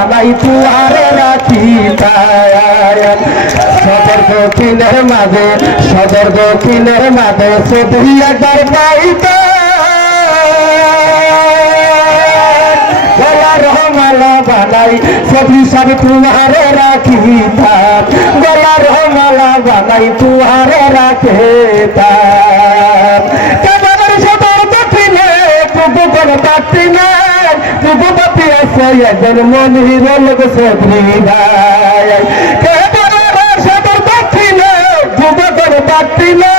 বানাই তুয়ারে রাখি সদর দক্ষিণের মাঝে সদর দক্ষিণের মাঝে শুধু একবার পাইতে গলার মালা বানাই সবই সব তুয়ারে রাখি গলার মালা বানাই তুয়ারে রাখে সদর দক্ষিণে পুকু করে পাচ্ছি না পুকু পাতি আছে একজন মনির লোক সবরি ভাই সদর দক্ষিণে পুকু করে পাচ্ছি না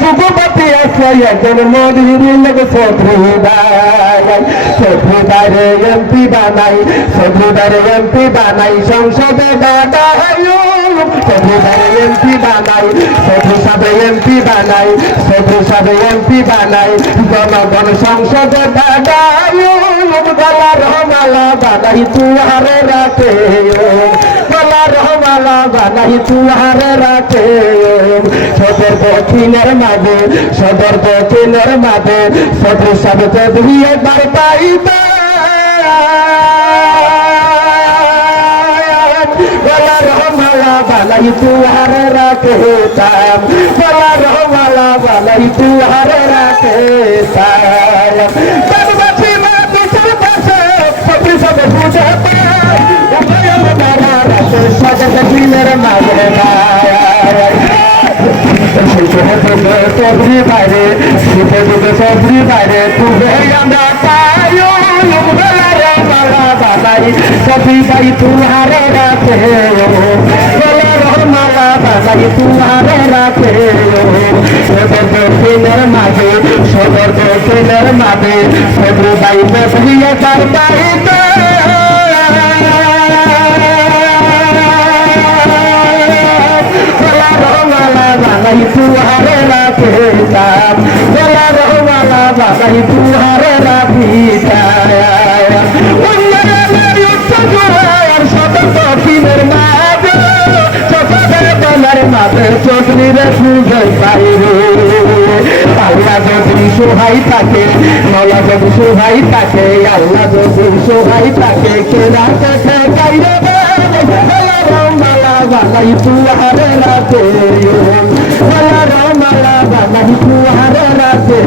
পুকু পাতি আছে একজন মনির লোক সবরি ভাই সবরি বাইরে এমপি বানাই সবরি বাইরে এমপি বানাই সংসদে সবরি বাইরে এমপি বানাই সবরি সাথে এমপি বানাই সবরি সাথে এমপি বানাই জনগণ সংসদে গলার মালা বানাই তুয়ারে রাখে গলার মালা বানাই তুয়ারে রাখে সদর দক্ষিণের মাঝে সদর দক্ষিণের মাঝে সদর সাথে চৌধুরী একবার পাইবা গলার মালা বানাই তুয়ারে রাখে গলার মালা বানাই তুয়ারে রাখে সবরি বাইরে শীতে দুটো সবরি বাইরে তুলে আমরা পাই মালা বানাই সবই ভাই তুহারে রাখে মালা বানাই তুহারে রাখে সদর দক্ষিণের মাঝে সদর দক্ষিণের মাঝে সবরি ভাই বসিয়ে তার বাড়িতে বানাই তুহারে রাখে গলার মালা বানাই তুহারে রাখি সদর দক্ষিণের মাঝে মাঝে চৌধুরীরে সুযোগ বাইরে আল্লাহ যদি সোহাই থাকে মৌলা যদি সোহাই থাকে আল্লাহ যদি সোহাই থাকে কেনা থাকে কাইরে মালা বানাই তুহারে রাখে মালা বানাই তুহারে রাখে